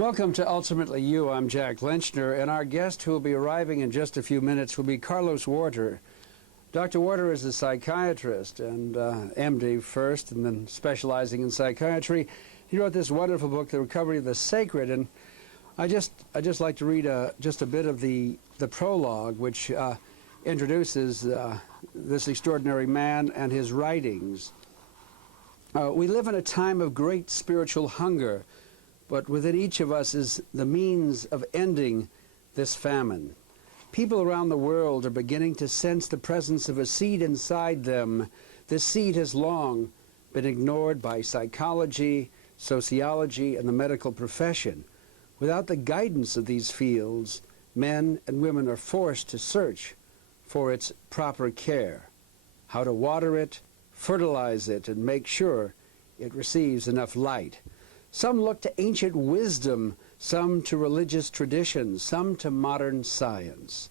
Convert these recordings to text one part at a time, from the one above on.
Welcome to Ultimately You. I'm Jack Lenchiner, and our guest who will be arriving in just a few minutes will be Carlos Warter. Dr. Warter is a psychiatrist and MD first, and then specializing in psychiatry. He wrote this wonderful book, The Recovery of the Sacred, and I just like to read just a bit of the prologue, which introduces this extraordinary man and his writings. We live in a time of great spiritual hunger, but within each of us is the means of ending this famine. People around the world are beginning to sense the presence of a seed inside them. This seed has long been ignored by psychology, sociology, and the medical profession. Without the guidance of these fields, men and women are forced to search for its proper care, how to water it, fertilize it, and make sure it receives enough light. Some look to ancient wisdom, some to religious traditions, some to modern science.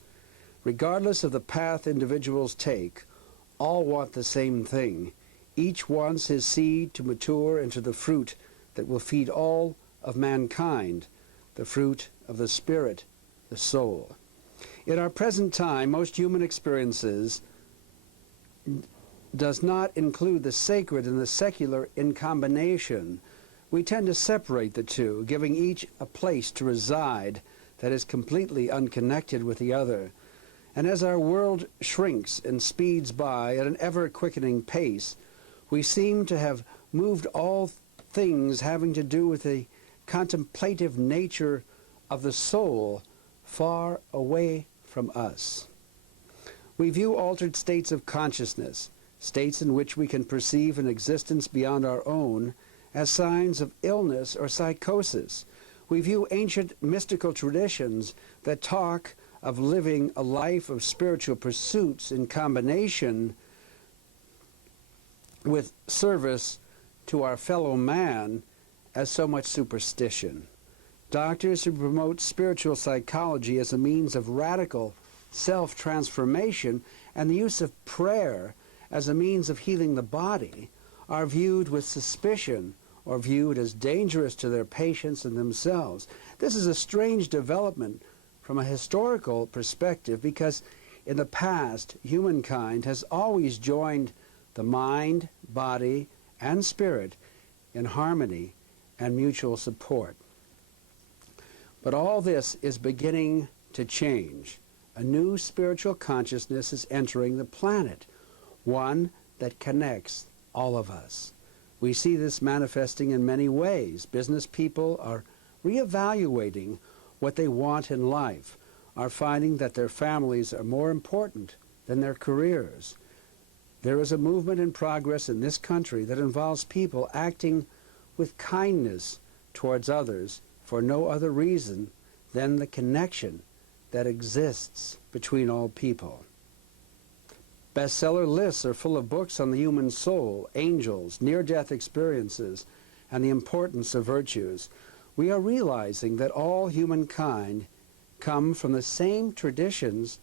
Regardless of the path individuals take, all want the same thing. Each wants his seed to mature into the fruit that will feed all of mankind, the fruit of the spirit, the soul. In our present time, most human experiences does not include the sacred and the secular in combination. We tend to separate the two, giving each a place to reside that is completely unconnected with the other. And as our world shrinks and speeds by at an ever-quickening pace, we seem to have moved all things having to do with the contemplative nature of the soul far away from us. We view altered states of consciousness, states in which we can perceive an existence beyond our own, as signs of illness or psychosis. We view ancient mystical traditions that talk of living a life of spiritual pursuits in combination with service to our fellow man as so much superstition. Doctors who promote spiritual psychology as a means of radical self-transformation and the use of prayer as a means of healing the body are viewed with suspicion or viewed as dangerous to their patients and themselves. This is a strange development from a historical perspective because in the past, humankind has always joined the mind, body, and spirit in harmony and mutual support. But all this is beginning to change. A new spiritual consciousness is entering the planet, one that connects all of us. We see this manifesting in many ways. Business people are reevaluating what they want in life, are finding that their families are more important than their careers. There is a movement in progress in this country that involves people acting with kindness towards others for no other reason than the connection that exists between all people. Bestseller lists are full of books on the human soul, angels, near-death experiences, and the importance of virtues. We are realizing that all humankind come from the same traditions,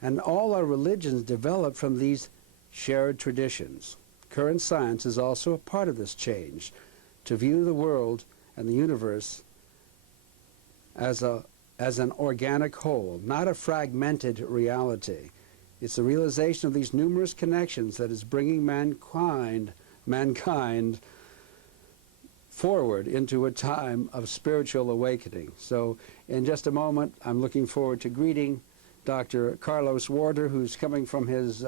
and all our religions develop from these shared traditions. Current science is also a part of this change, to view the world and the universe as an organic whole, not a fragmented reality. It's the realization of these numerous connections that is bringing mankind forward into a time of spiritual awakening. So in just a moment, I'm looking forward to greeting Dr. Carlos Warter, who's coming from his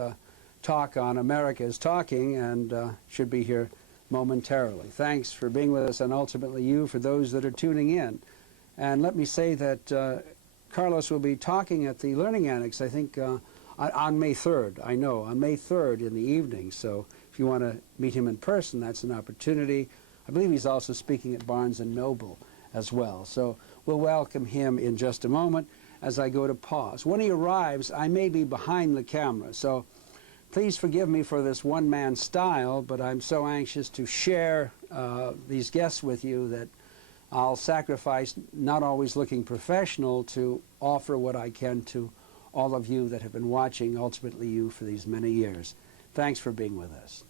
talk on America is Talking and should be here momentarily. Thanks for being with us on Ultimately You for those that are tuning in. And let me say that Carlos will be talking at the Learning Annex, I think, on May 3rd, on May 3rd in the evening. So if you want to meet him in person, that's an opportunity. I believe he's also speaking at Barnes & Noble as well. So we'll welcome him in just a moment as I go to pause. When he arrives, I may be behind the camera, so please forgive me for this one-man style, but I'm so anxious to share these guests with you that I'll sacrifice not always looking professional to offer what I can to all of you that have been watching Ultimately You for these many years. Thanks for being with us.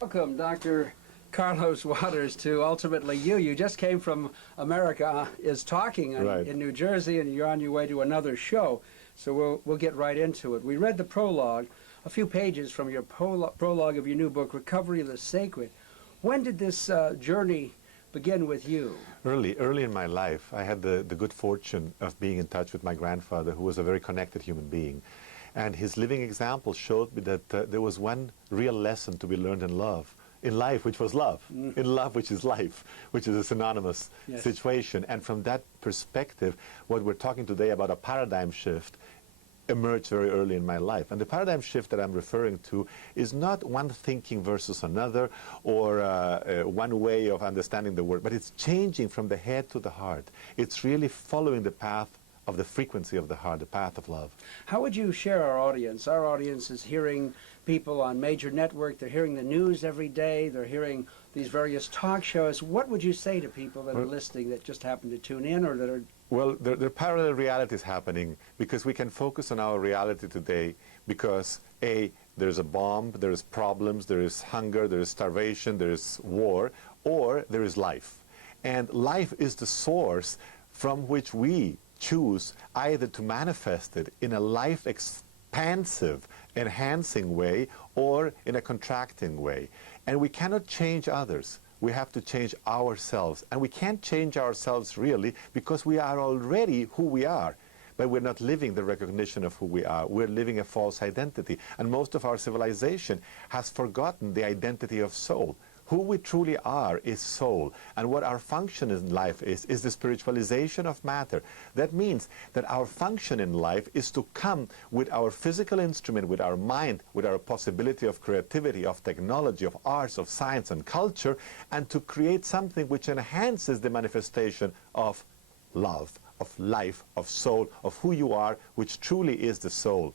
Welcome, Dr. Carlos Waters to Ultimately You. You just came from America is Talking in New Jersey, and you're on your way to another show. So we'll get right into it. We read the prologue, a few pages from your prologue of your new book, Recovery of the Sacred. When did this journey begin with you? Early in my life. I had the good fortune of being in touch with my grandfather, who was a very connected human being. And his living example showed me that there was one real lesson to be learned in life, which was love. In love, which is life, which is a synonymous situation. And from that perspective, what we're talking today about a paradigm shift emerged very early in my life. And the paradigm shift that I'm referring to is not one thinking versus another, or one way of understanding the world, but it's changing from the head to the heart. It's really following the path of the frequency of the heart, the path of love. How would you share our audience? Our audience is hearing people on major network, they're hearing the news every day, they're hearing these various talk shows. What would you say to people that are listening that just happen to tune in, or that are... Well, there are parallel realities happening, because we can focus on our reality today because, A, there's a bomb, there is problems, there is hunger, there is starvation, there is war, or there is life. And life is the source from which we choose either to manifest it in a life expansive, enhancing way, or in a contracting way. And we cannot change others. We have to change ourselves. And we can't change ourselves really because we are already who we are. But we're not living the recognition of who we are. We're living a false identity. And most of our civilization has forgotten the identity of soul. Who we truly are is soul, and what our function in life is the spiritualization of matter. That means that our function in life is to come with our physical instrument, with our mind, with our possibility of creativity, of technology, of arts, of science and culture, and to create something which enhances the manifestation of love, of life, of soul, of who you are, which truly is the soul.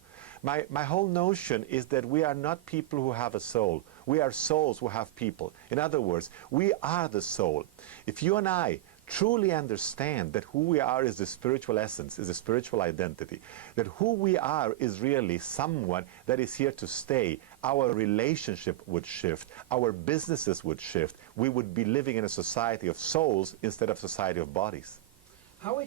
My whole notion is that we are not people who have a soul. We are souls who have people. In other words, we are the soul. If you and I truly understand that who we are is the spiritual essence, is the spiritual identity, that who we are is really someone that is here to stay, our relationship would shift, our businesses would shift. We would be living in a society of souls instead of society of bodies. How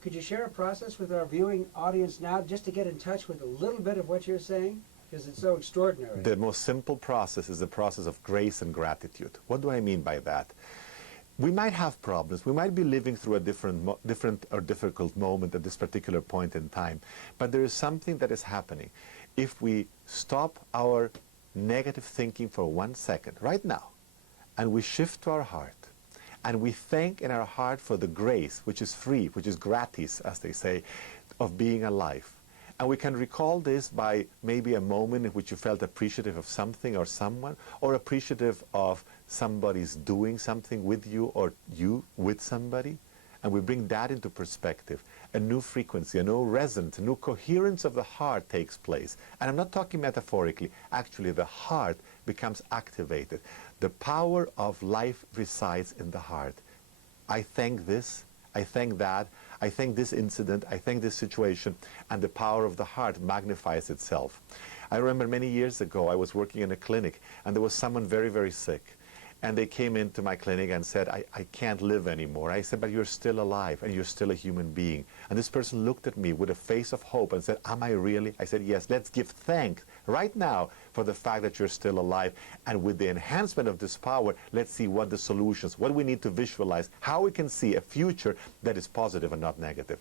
could you share a process with our viewing audience now just to get in touch with a little bit of what you're saying? Because it's so extraordinary. The most simple process is the process of grace and gratitude. What do I mean by that? We might have problems. We might be living through a different or difficult moment at this particular point in time. But there is something that is happening. If we stop our negative thinking for 1 second, right now, and we shift to our heart, and we thank in our heart for the grace, which is free, which is gratis, as they say, of being alive. And we can recall this by maybe a moment in which you felt appreciative of something or someone, or appreciative of somebody's doing something with you, or you with somebody. And we bring that into perspective. A new frequency, a new resonance, a new coherence of the heart takes place. And I'm not talking metaphorically. Actually, the heart becomes activated. The power of life resides in the heart. I thank this, I thank that, I thank this incident, I thank this situation, and the power of the heart magnifies itself. I remember many years ago, I was working in a clinic, and there was someone very, very sick. And they came into my clinic and said, I can't live anymore. I said, but you're still alive, and you're still a human being. And this person looked at me with a face of hope and said, am I really? I said, yes, let's give thanks right now for the fact that you're still alive. And with the enhancement of this power, let's see what the solutions, what we need to visualize, how we can see a future that is positive and not negative.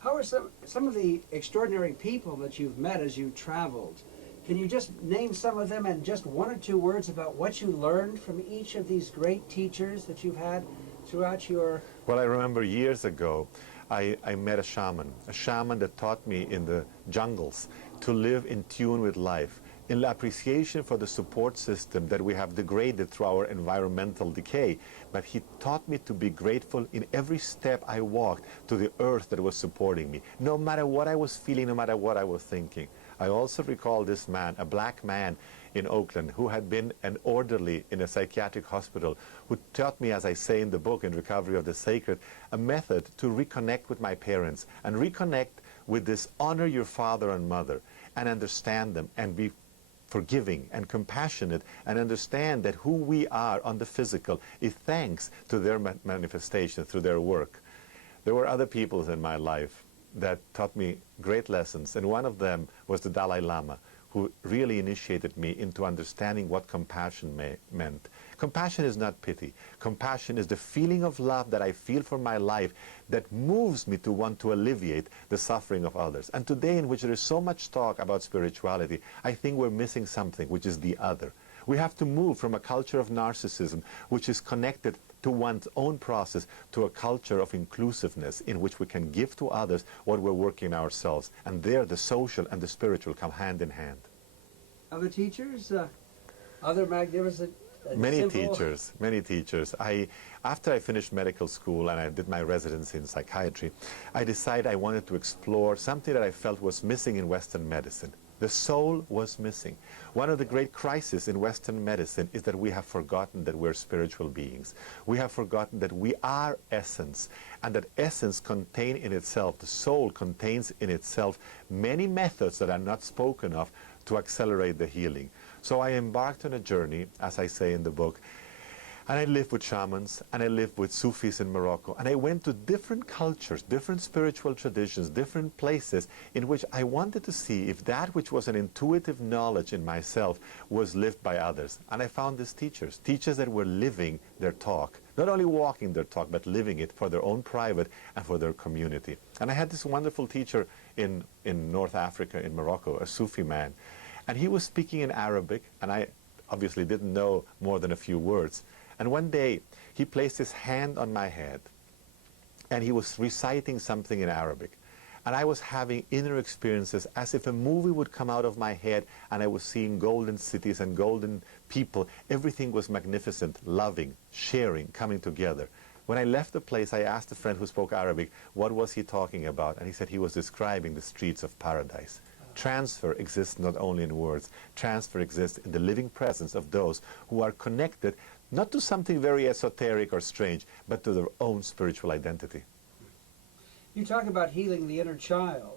How are some of the extraordinary people that you've met as you traveled? Can you just name some of them and just 1 or 2 words about what you learned from each of these great teachers that you've had throughout your... Well, I remember years ago, I met a shaman that taught me in the jungles to live in tune with life, in appreciation for the support system that we have degraded through our environmental decay. But he taught me to be grateful in every step I walked to the earth that was supporting me, no matter what I was feeling, no matter what I was thinking. I also recall this man, a black man in Oakland, who had been an orderly in a psychiatric hospital, who taught me, as I say in the book, in Recovery of the Sacred, a method to reconnect with my parents and reconnect with this honor your father and mother and understand them and be forgiving and compassionate and understand that who we are on the physical is thanks to their manifestation through their work. There were other people in my life that taught me great lessons, and one of them was the Dalai Lama, who really initiated me into understanding what compassion meant. Compassion is not pity. Compassion is the feeling of love that I feel for my life that moves me to want to alleviate the suffering of others. And today, in which there is so much talk about spirituality, I think we're missing something, which is the other. We have to move from a culture of narcissism, which is connected to one's own process, to a culture of inclusiveness in which we can give to others what we're working ourselves. And there the social and the spiritual come hand in hand. Other teachers? Other magnificent... Many teachers. After I finished medical school and I did my residency in psychiatry, I decided I wanted to explore something that I felt was missing in Western medicine. The soul was missing. One of the great crises in Western medicine is that we have forgotten that we're spiritual beings. We have forgotten that we are essence, and that essence contains in itself, the soul contains in itself many methods that are not spoken of to accelerate the healing. So I embarked on a journey, as I say in the book, and I lived with shamans, and I lived with Sufis in Morocco, and I went to different cultures, different spiritual traditions, different places in which I wanted to see if that which was an intuitive knowledge in myself was lived by others. And I found these teachers that were living their talk, not only walking their talk, but living it for their own private and for their community. And I had this wonderful teacher in North Africa, in Morocco, a Sufi man, and he was speaking in Arabic, and I obviously didn't know more than a few words. And one day, he placed his hand on my head, and he was reciting something in Arabic. And I was having inner experiences as if a movie would come out of my head, and I was seeing golden cities and golden people. Everything was magnificent, loving, sharing, coming together. When I left the place, I asked a friend who spoke Arabic, what was he talking about? And he said he was describing the streets of paradise. Transfer exists not only in words. Transfer exists in the living presence of those who are connected not to something very esoteric or strange, but to their own spiritual identity. You talk about healing the inner child.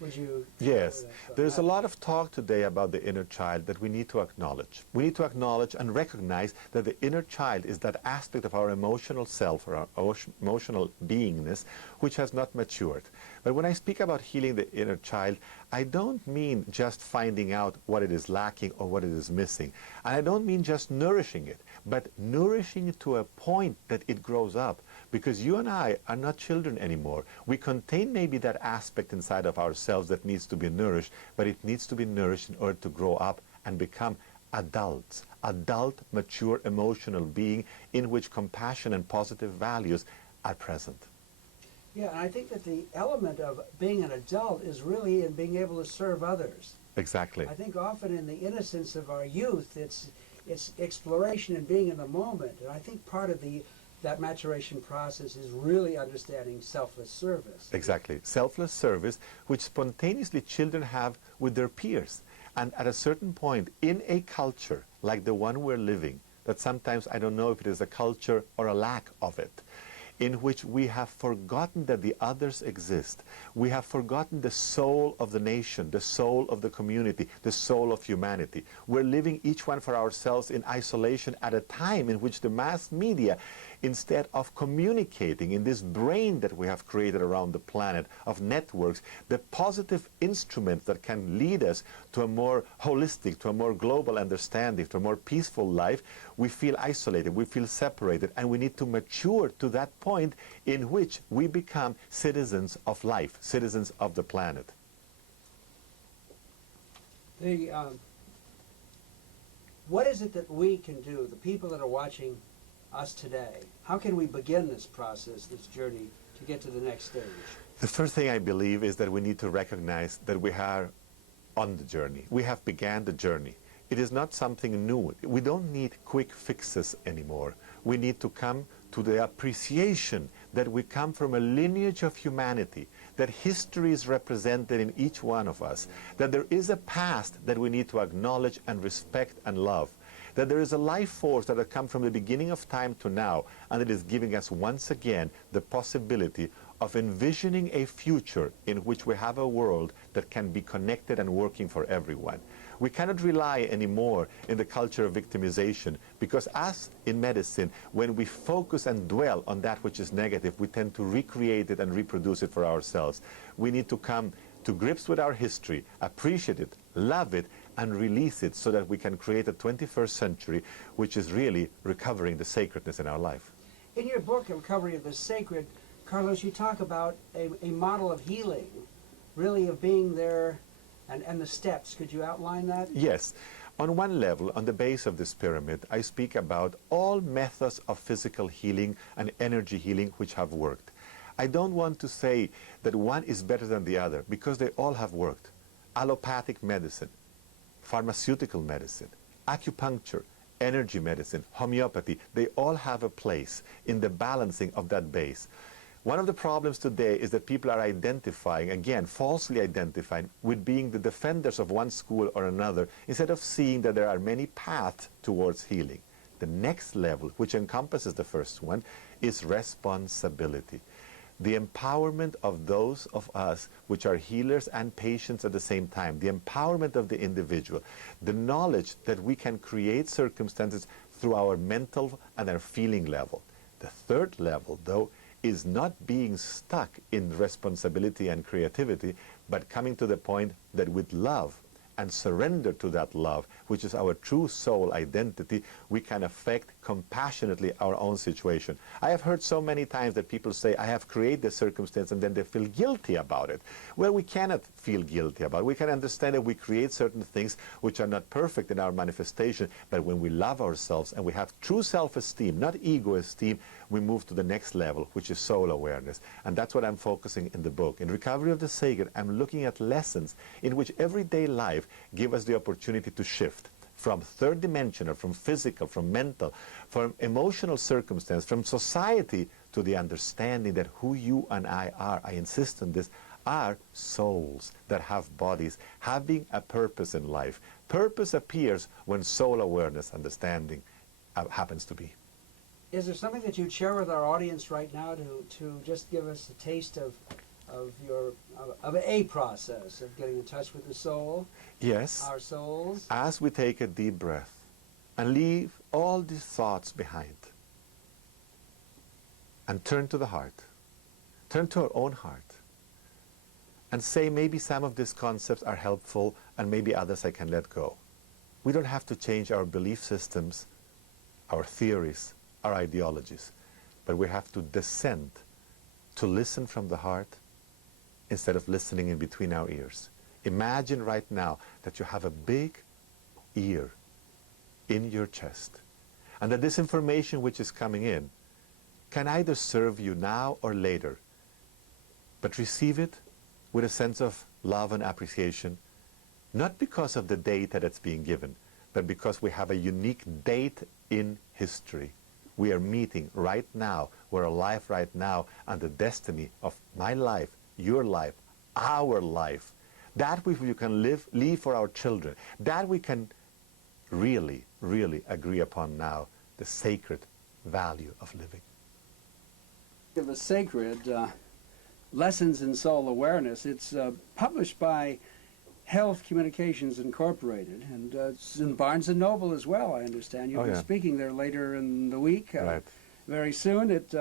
Would you... Yes. There's a lot of talk today about the inner child that we need to acknowledge. We need to acknowledge and recognize that the inner child is that aspect of our emotional self or our emotional beingness which has not matured. But when I speak about healing the inner child, I don't mean just finding out what it is lacking or what it is missing. And I don't mean just nourishing it, but nourishing it to a point that it grows up. Because you and I are not children anymore. We contain maybe that aspect inside of ourselves that needs to be nourished, but it needs to be nourished in order to grow up and become adults. Adult, mature, emotional being in which compassion and positive values are present. Yeah, and I think that the element of being an adult is really in being able to serve others. Exactly. I think often in the innocence of our youth, it's exploration and being in the moment. And I think part of that maturation process is really understanding selfless service. Exactly. Selfless service, which spontaneously children have with their peers. And at a certain point, in a culture like the one we're living, that sometimes I don't know if it is a culture or a lack of it, in which we have forgotten that the others exist. We have forgotten the soul of the nation, the soul of the community, the soul of humanity. We're living each one for ourselves in isolation at a time in which the mass media, instead of communicating in this brain that we have created around the planet of networks, the positive instruments that can lead us to a more holistic, to a more global understanding, to a more peaceful life, we feel isolated, we feel separated, and we need to mature to that point in which we become citizens of life, citizens of the planet. What is it that we can do, the people that are watching us today? How can we begin this process, this journey, to get to the next stage? The first thing I believe is that we need to recognize that we are on the journey. We have began the journey. It is not something new. We don't need quick fixes anymore. We need to come to the appreciation that we come from a lineage of humanity, that history is represented in each one of us, that there is a past that we need to acknowledge and respect and love, that there is a life force that has come from the beginning of time to now, and it is giving us once again the possibility of envisioning a future in which we have a world that can be connected and working for everyone. We cannot rely anymore in the culture of victimization, because as in medicine, when we focus and dwell on that which is negative, we tend to recreate it and reproduce it for ourselves. We need to come to grips with our history, appreciate it, love it, and release it so that we can create a 21st century which is really recovering the sacredness in our life. In your book, Recovery of the Sacred, Carlos, you talk about a model of healing, really of being there, and the steps. Could you outline that? Yes. On one level, on the base of this pyramid, I speak about all methods of physical healing and energy healing which have worked. I don't want to say that one is better than the other, because they all have worked. Allopathic medicine, pharmaceutical medicine, acupuncture, energy medicine, homeopathy, they all have a place in the balancing of that base. One of the problems today is that people are identifying, again, falsely identifying, with being the defenders of one school or another, instead of seeing that there are many paths towards healing. The next level, which encompasses the first one, is responsibility. The empowerment of those of us which are healers and patients at the same time, the empowerment of the individual, the knowledge that we can create circumstances through our mental and our feeling level. The third level, though, is not being stuck in responsibility and creativity, but coming to the point that with love and surrender to that love, which is our true soul identity, we can affect compassionately our own situation. I have heard so many times that people say, I have created the circumstance, and then they feel guilty about it. Well, we cannot feel guilty about it. We can understand that we create certain things which are not perfect in our manifestation, but when we love ourselves and we have true self-esteem, not ego-esteem, we move to the next level, which is soul awareness. And that's what I'm focusing in the book. In Recovery of the Sacred, I'm looking at lessons in which everyday life give us the opportunity to shift from third dimensional, from physical, from mental, from emotional circumstance, from society, to the understanding that who you and I are, I insist on this, are souls that have bodies, having a purpose in life. Purpose appears when soul awareness, understanding, happens to be. Is there something that you'd share with our audience right now to just give us a taste of a process of getting in touch with the soul? Yes. Our souls? As we take a deep breath and leave all these thoughts behind and turn to the heart, turn to our own heart, and say maybe some of these concepts are helpful and maybe others I can let go. We don't have to change our belief systems, our theories, our ideologies, but we have to descend to listen from the heart instead of listening in between our ears. Imagine right now that you have a big ear in your chest, and that this information which is coming in can either serve you now or later, but receive it with a sense of love and appreciation, not because of the date that it's being given, but because we have a unique date in history. We are meeting right now, we're alive right now, and the destiny of my life, your life, our life, that we can leave for our children, that we can really, really agree upon now, the sacred value of living. The Sacred, Lessons in Soul Awareness, it's published by Health Communications Incorporated, and it's in Barnes & Noble as well, I understand. You'll be speaking there later in the week, Right. Very soon. It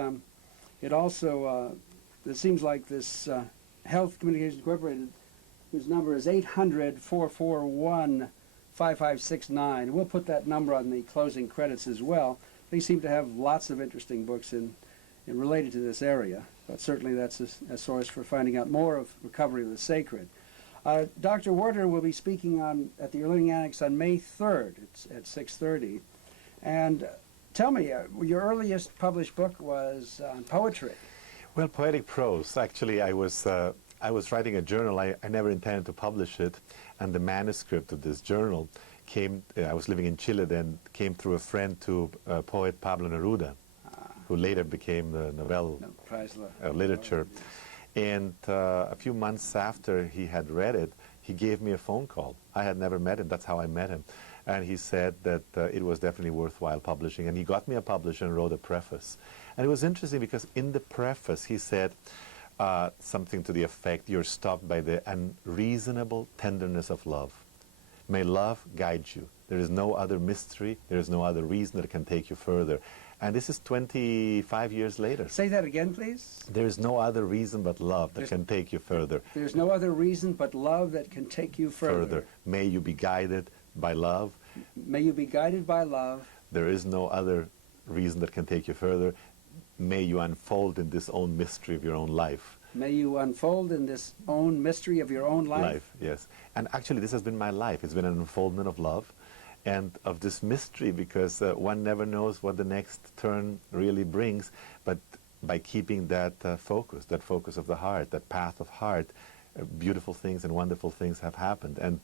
also, it seems like this Health Communications Incorporated, whose number is 800-441-5569. We'll put that number on the closing credits as well. They seem to have lots of interesting books related to this area, but certainly that's a source for finding out more of Recovery of the Sacred. Dr. Warter will be speaking at the Learning Annex on May 3rd at 6:30. And tell me, your earliest published book was on poetry. Well, poetic prose. Actually, I was writing a journal. I never intended to publish it, and the manuscript of this journal came, I was living in Chile then, came through a friend to poet Pablo Neruda, who later became the Nobel Prize literature. And a few months after he had read it, he gave me a phone call. I had never met him. That's how I met him. And he said that it was definitely worthwhile publishing. And he got me a publisher and wrote a preface. And it was interesting because in the preface he said something to the effect, you're stopped by the unreasonable tenderness of love. May love guide you. There is no other mystery, there is no other reason that can take you further. And this is 25 years later. Say that again, please. There is no other reason but love that can take you further. There's no other reason but love that can take you further. May you be guided by love. May you be guided by love. There is no other reason that can take you further. May you unfold in this own mystery of your own life. May you unfold in this own mystery of your own life. Yes. And actually this has been my life. It's been an unfoldment of love and of this mystery, because one never knows what the next turn really brings, but by keeping that focus of the heart, that path of heart, beautiful things and wonderful things have happened. And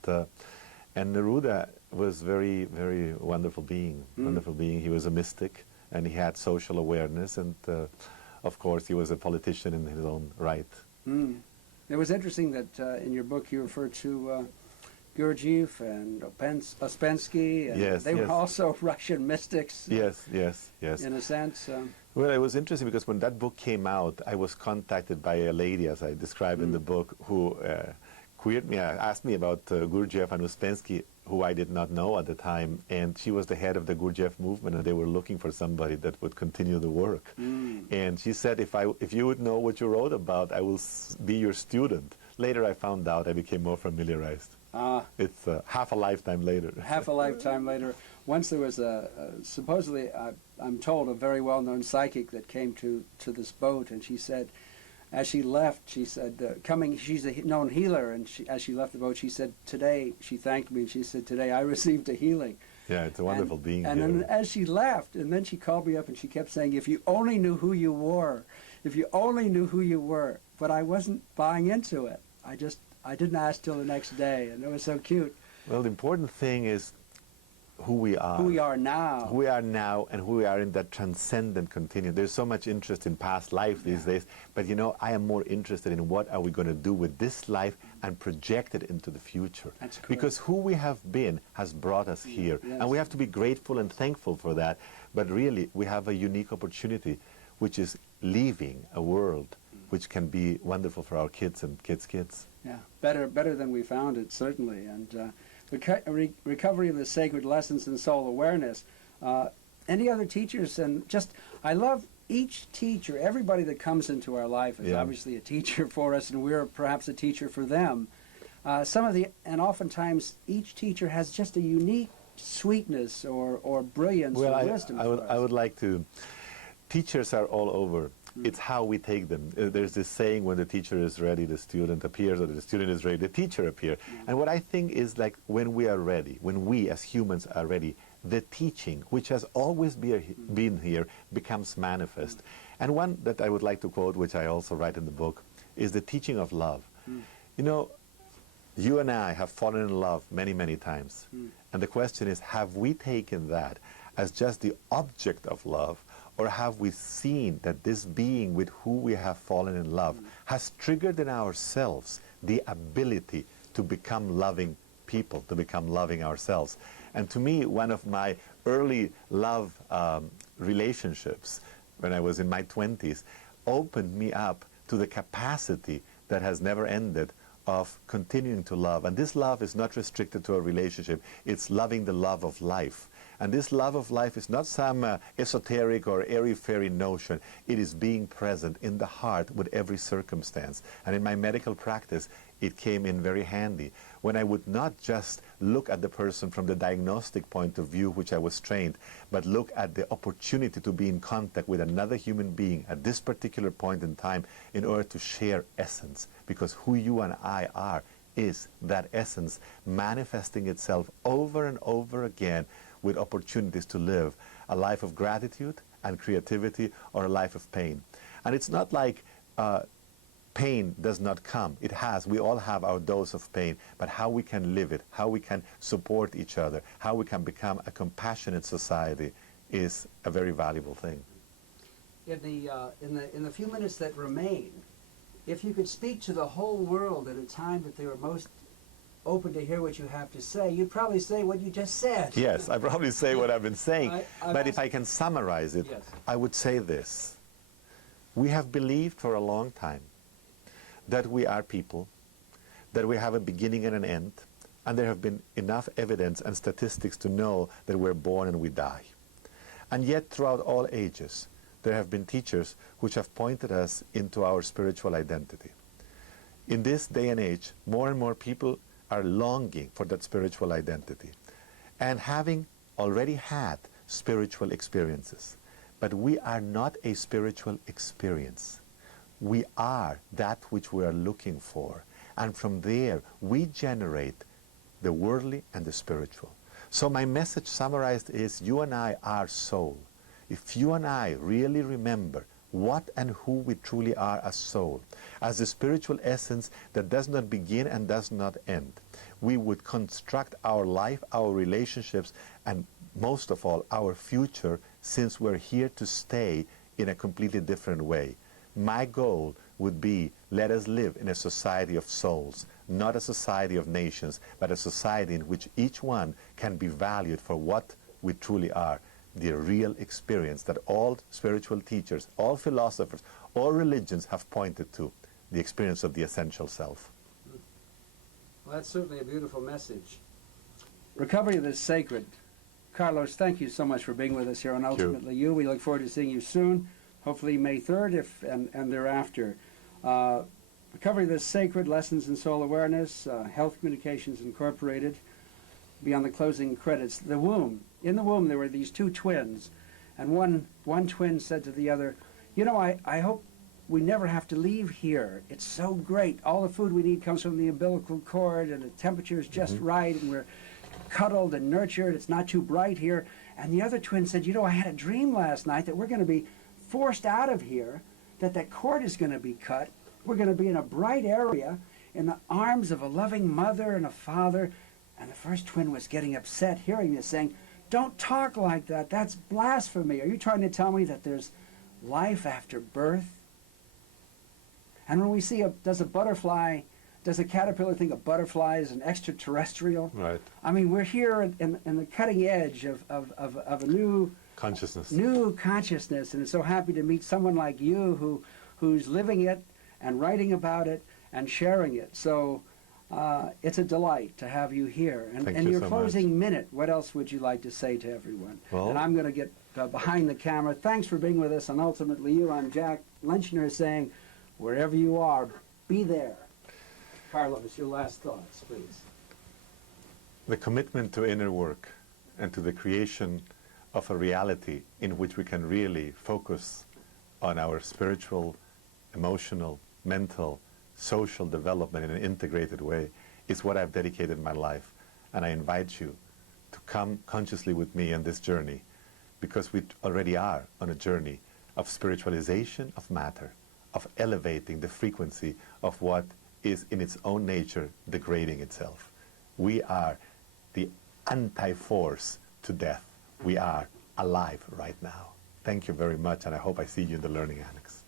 Neruda was very, very wonderful being. Wonderful being. He was a mystic, and he had social awareness, and of course he was a politician in his own right. It was interesting that in your book you referred to Gurdjieff and Ouspensky, and they were also Russian mystics. Yes. In a sense. Well, it was interesting because when that book came out, I was contacted by a lady, as I describe in the book, who queried me, asked me about Gurdjieff and Ouspensky, who I did not know at the time, and she was the head of the Gurdjieff movement, and they were looking for somebody that would continue the work. And she said, if you would know what you wrote about, I will be your student. Later I found out, I became more familiarized. It's half a lifetime later. Half a lifetime later. Once there was supposedly, I'm told, a very well-known psychic that came to this boat, and she said, as she left, she said, she's a known healer, and as she left the boat, she said, today, she thanked me, and she said, today I received a healing. Yeah, it's a wonderful being. And then as she left, and then she called me up, and she kept saying, if you only knew who you were, if you only knew who you were. But I wasn't buying into it. I didn't ask till the next day, and it was so cute. Well, the important thing is who we are. Who we are now. Who we are now, and who we are in that transcendent continuum. There's so much interest in past life these days, but I am more interested in what are we going to do with this life and project it into the future. That's correct. Because who we have been has brought us here, and we have to be grateful and thankful for that. But really, we have a unique opportunity, which is leaving a world which can be wonderful for our kids and kids. Yeah, better than we found it, certainly. And recovery of the sacred lessons in soul awareness. Any other teachers? And I love each teacher, everybody that comes into our life is obviously a teacher for us, and we're perhaps a teacher for them. And oftentimes each teacher has just a unique sweetness or brilliance or wisdom for us. I would like to. Teachers are all over. It's how we take them. There's this saying, when the teacher is ready, the student appears, or the student is ready, the teacher appears. And what I think is, like, when we are ready, when we as humans are ready, the teaching, which has always been here, becomes manifest. And one that I would like to quote, which I also write in the book, is the teaching of love. You and I have fallen in love many, many times. And the question is, have we taken that as just the object of love, or have we seen that this being with who we have fallen in love has triggered in ourselves the ability to become loving people, to become loving ourselves? And to me, one of my early love relationships, when I was in my 20s, opened me up to the capacity that has never ended of continuing to love. And this love is not restricted to a relationship. It's loving the love of life. And this love of life is not some esoteric or airy-fairy notion. It is being present in the heart with every circumstance. And in my medical practice, it came in very handy. When I would not just look at the person from the diagnostic point of view, which I was trained, but look at the opportunity to be in contact with another human being at this particular point in time in order to share essence. Because who you and I are is that essence manifesting itself over and over again with opportunities to live a life of gratitude and creativity, or a life of pain. And it's not like pain does not come. It has. We all have our dose of pain. But how we can live it, how we can support each other, how we can become a compassionate society is a very valuable thing. In the few minutes that remain, if you could speak to the whole world at a time that they were most open to hear what you have to say, you'd probably say what you just said. Yes, I probably say what I've been saying. But if I can summarize it, I would say this. We have believed for a long time that we are people, that we have a beginning and an end, And there have been enough evidence and statistics to know that we're born and we die. And yet, throughout all ages, there have been teachers which have pointed us into our spiritual identity. In this day and age, more and more people are longing for that spiritual identity and having already had spiritual experiences. But we are not a spiritual experience. We are that which we are looking for. And from there, we generate the worldly and the spiritual. So my message summarized is, you and I are soul. If you and I really remember what and who we truly are as soul, as the spiritual essence that does not begin and does not end, we would construct our life, our relationships, and most of all, our future, since we're here to stay in a completely different way. My goal would be, let us live in a society of souls, not a society of nations, but a society in which each one can be valued for what we truly are, the real experience that all spiritual teachers, all philosophers, all religions have pointed to, the experience of the essential self. Well, that's certainly a beautiful message. Recovery is sacred. Carlos, thank you so much for being with us here on Ultimately You. We look forward to seeing you soon, hopefully May 3rd and thereafter. Recovery is sacred, lessons in soul awareness, Health Communications Incorporated. Beyond the closing credits, the womb. In the womb there were these two twins, and one twin said to the other, you know, I hope we never have to leave here. It's so great. All the food we need comes from the umbilical cord, and the temperature is just right, and we're cuddled and nurtured. It's not too bright here. And the other twin said, you know, I had a dream last night that we're going to be forced out of here, that cord is going to be cut. We're going to be in a bright area in the arms of a loving mother and a father. And the first twin was getting upset hearing this, saying, don't talk like that. That's blasphemy. Are you trying to tell me that there's life after birth? And when we see does a caterpillar think a butterfly is an extraterrestrial? Right. I mean, we're here in the cutting edge of a new consciousness. New consciousness, and I'm so happy to meet someone like you who's living it and writing about it and sharing it. So it's a delight to have you here. And your closing minute, what else would you like to say to everyone? Well, and I'm going to get behind the camera. Thanks for being with us on Ultimately You. I'm Jack Lenchiner saying, wherever you are, be there. Carlos, your last thoughts, please. The commitment to inner work and to the creation of a reality in which we can really focus on our spiritual, emotional, mental, social development in an integrated way is what I've dedicated my life. And I invite you to come consciously with me on this journey, because we already are on a journey of spiritualization of matter, of elevating the frequency of what is in its own nature degrading itself. We are the anti-force to death. We are alive right now. Thank you very much, and I hope I see you in the Learning Annex.